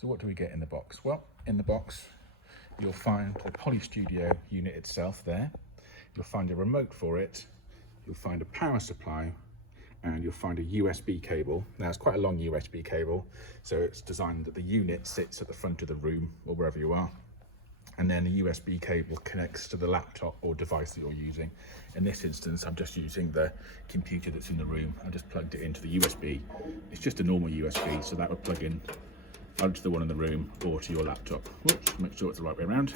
So what do we get in the box? Well, in the box, you'll find the Poly Studio unit itself there. You'll find a remote for it. You'll find a power supply, and you'll find a USB cable. Now it's quite a long USB cable, so it's designed that the unit sits at the front of the room or wherever you are. And then the USB cable connects to the laptop or device that you're using. In this instance, I'm just using the computer that's in the room. I just plugged it into the USB. It's just a normal USB, so that would plug in either to the one in the room or to your laptop. Whoops, make sure it's the right way around.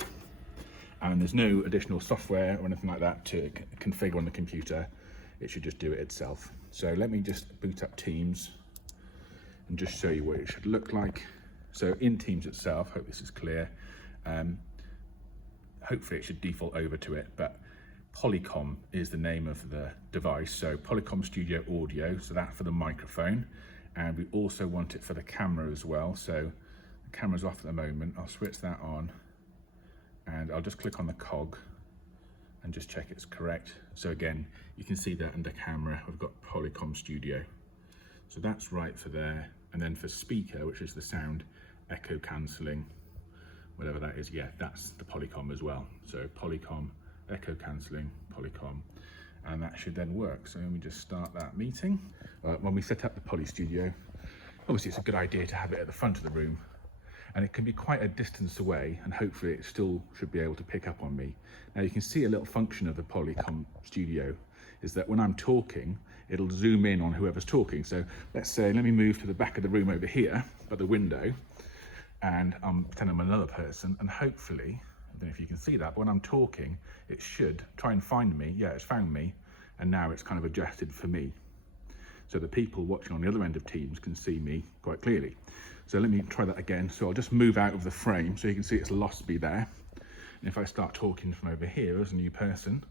And there's no additional software or anything like that to configure on the computer. It should just do it itself. So let me just boot up Teams and just show you what it should look like. So in Teams itself, hope this is clear. Hopefully it should default over to it, but Polycom is the name of the device. So Polycom Studio Audio, so that for the microphone. And we also want it for the camera as well. So the camera's off at the moment. I'll switch that on and I'll just click on the cog and just check it's correct. So again, you can see that under camera, we've got Polycom Studio. So that's right for there. And then for speaker, which is the sound echo cancelling, whatever that is, yeah, that's the Polycom as well. So Polycom, echo cancelling, Polycom, and that should then work. So let me just start that meeting. When we set up the Poly Studio, obviously it's a good idea to have it at the front of the room, and it can be quite a distance away, and hopefully it still should be able to pick up on me. Now you can see a little function of the Polycom Studio is that when I'm talking, it'll zoom in on whoever's talking. So let's say, let me move to the back of the room over here, by the window, and I'm pretending I'm another person, and hopefully, I don't know if you can see that, but when I'm talking, it should try and find me. Yeah, it's found me, and now it's kind of adjusted for me. So the people watching on the other end of Teams can see me quite clearly. So let me try that again. So I'll just move out of the frame so you can see it's lost me there. And if I start talking from over here as a new person,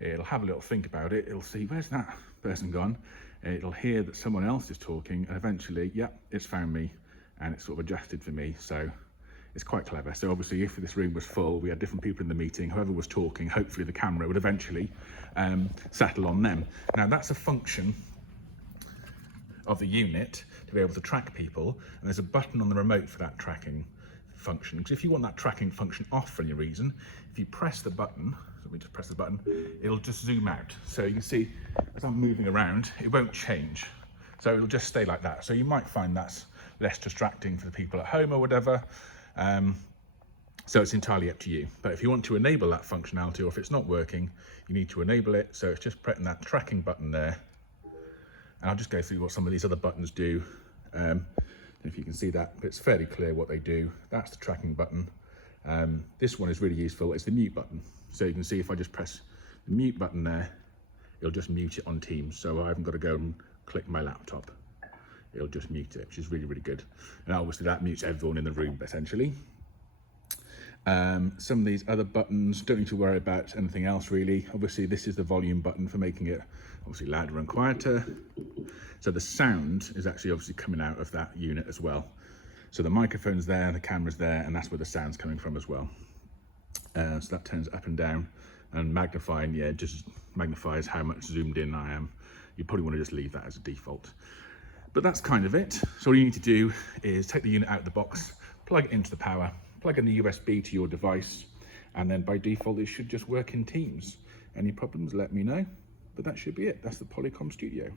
it'll have a little think about it. It'll see, where's that person gone? It'll hear that someone else is talking, and eventually, yep, it's found me, and it's sort of adjusted for me. So it's quite clever. So obviously if this room was full, we had different people in the meeting, whoever was talking, hopefully the camera would eventually settle on them. Now that's a function of the unit to be able to track people, and there's a button on the remote for that tracking function. Because if you want that tracking function off for any reason, if you press the button, let me just press the button, it'll just zoom out. So you can see as I'm moving around, it won't change. So it'll just stay like that. So you might find that's less distracting for the people at home or whatever. So it's entirely up to you. But if you want to enable that functionality, or if it's not working, you need to enable it. So it's just pressing that tracking button there. And I'll just go through what some of these other buttons do. If you can see that, but it's fairly clear what they do. That's the tracking button. This one is really useful. It's the mute button. So you can see if I just press the mute button there, it'll just mute it on Teams. So I haven't got to go and click my laptop. It'll just mute it, which is really, really good. And obviously that mutes everyone in the room, essentially. Some of these other buttons, don't need to worry about anything else really. Obviously this is the volume button for making it obviously louder and quieter. So the sound is actually obviously coming out of that unit as well. So the microphone's there, the camera's there, and that's where the sound's coming from as well. So that turns up and down, and magnifying, yeah, just magnifies how much zoomed in I am. You probably want to just leave that as a default. But that's kind of it. So all you need to do is take the unit out of the box, plug it into the power, plug in the USB to your device, and then by default it should just work in Teams. Any problems, let me know. But that should be it. That's the Polycom Studio.